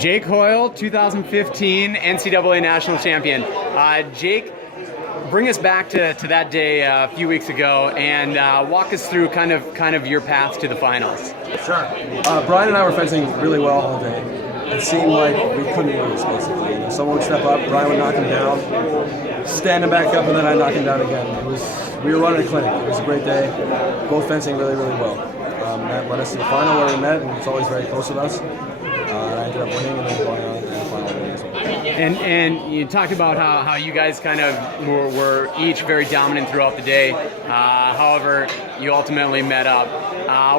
Jake Hoyle, 2015 NCAA National Champion. Jake, bring us back to that day a few weeks ago and walk us through kind of your path to the finals. Sure. Brian and I were fencing really well all day. It seemed like we couldn't lose, basically. Someone would step up, Brian would knock him down, stand him back up, and then I'd knock him down again. We were running a clinic. It was a great day. Both fencing really, really well. That led us to the final where we met, and it's always very close with us. I ended up winning and then going on to the final winning as well. And you talked about how you guys kind of were each very dominant throughout the day. However, you ultimately met up.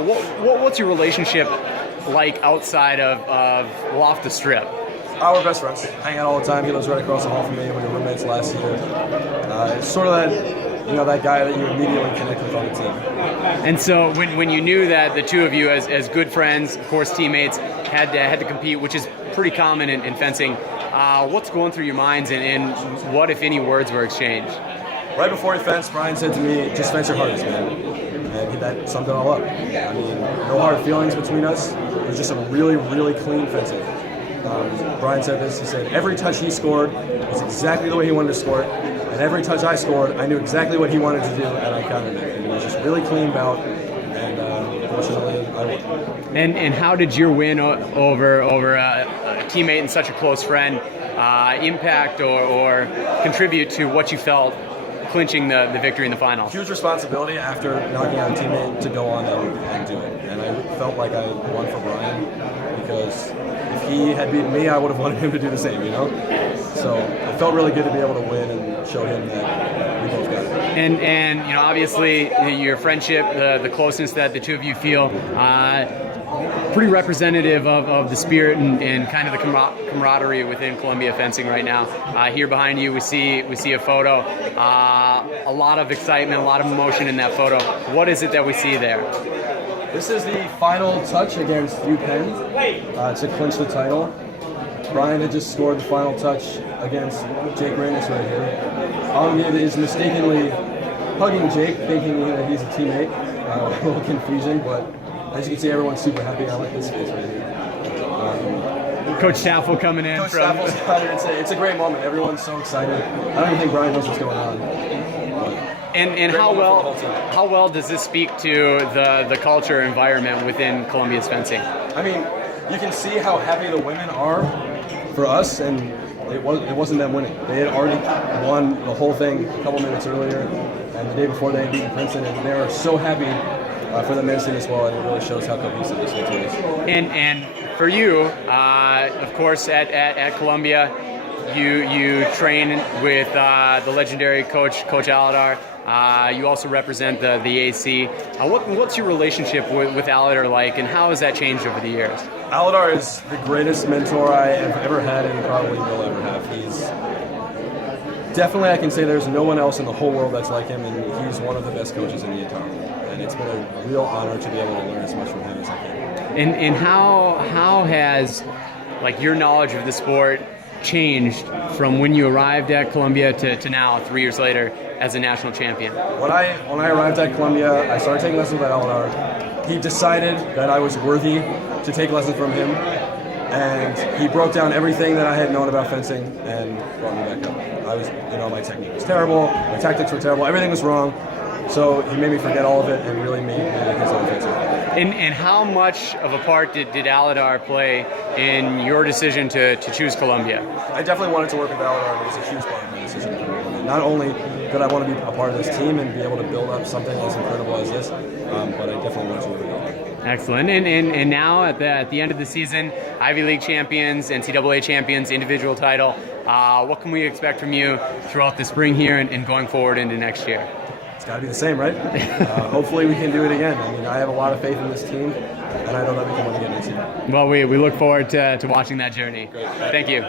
What's your relationship like outside of off the strip? We're best friends. Hang out all the time. He lives right across the hall from me. We were roommates last year. It's sort of that guy that you immediately connect with on the team. And so when you knew that the two of you as good friends, of course teammates, had to compete, which is pretty common in fencing, what's going through your minds and what, if any, words were exchanged? Right before he fenced, Brian said to me, just fence your hardest, man. And that summed it all up. I mean, no hard feelings between us. It was just some really, really clean fencing. Brian said this, he said, every touch he scored was exactly the way he wanted to score it, and every touch I scored, I knew exactly what he wanted to do, and I countered it. And it was just a really clean bout, and fortunately, I won. And how did your win over a teammate and such a close friend impact or contribute to what you felt clinching the victory in the final? Huge responsibility after knocking out a teammate to go on and do it. And I felt like I won for Brian because if he had beaten me, I would have wanted him to do the same, you know? So it felt really good to be able to win and show him that we both got it. And you know, obviously your friendship, the closeness that the two of you feel, pretty representative of the spirit and kind of the camaraderie within Columbia fencing right now. Here behind you, we see a photo. A lot of excitement, a lot of emotion in that photo. What is it that we see there? This is the final touch against UPenn to clinch the title. Brian had just scored the final touch against Jake Randis right here. Almgid is mistakenly hugging Jake, thinking that he's a teammate. A little confusion, but as you can see, everyone's super happy. I like this face right here. Coach Staffel coming in. Coach Staffel's excited. It's a great moment. Everyone's so excited. I don't even think Brian knows what's going on. And how well does this speak to the culture environment within Columbia's fencing? I mean, you can see how happy the women are for us, and it wasn't them winning. They had already won the whole thing a couple minutes earlier, and the day before they had beaten Princeton, and they were so happy for the men's team as well, and it really shows how cohesive this whole team is. And for you, of course, at Columbia, you train with the legendary Coach Aladar. You also represent the AC. What's your relationship with Aladar like, and how has that changed over the years? Aladar is the greatest mentor I have ever had and probably will ever have. He's definitely, I can say there's no one else in the whole world that's like him, and he's one of the best coaches in the entire world. And it's been a real honor to be able to learn as much from him as I can. And how has your knowledge of the sport changed from when you arrived at Columbia to now, 3 years later, as a national champion? When I arrived at Columbia, I started taking lessons with Aladar. He decided that I was worthy to take lessons from him, and he broke down everything that I had known about fencing and brought me back up. My technique was terrible, my tactics were terrible, everything was wrong. So he made me forget all of it and really made his own fencing. And how much of a part did Aladar play in your decision to choose Columbia? I definitely wanted to work with Aladar, but it was a huge part of my decision to work with him. Not only did I want to be a part of this team and be able to build up something as incredible as this, but I definitely wanted to work with Aladar. Excellent. And now at the end of the season, Ivy League champions, NCAA champions, individual title. What can we expect from you throughout the spring here and going forward into next year? It's got to be the same, right? Hopefully we can do it again. I mean, I have a lot of faith in this team, and I know that we can win again next year. Well, we look forward to watching that journey. Great. Thank you.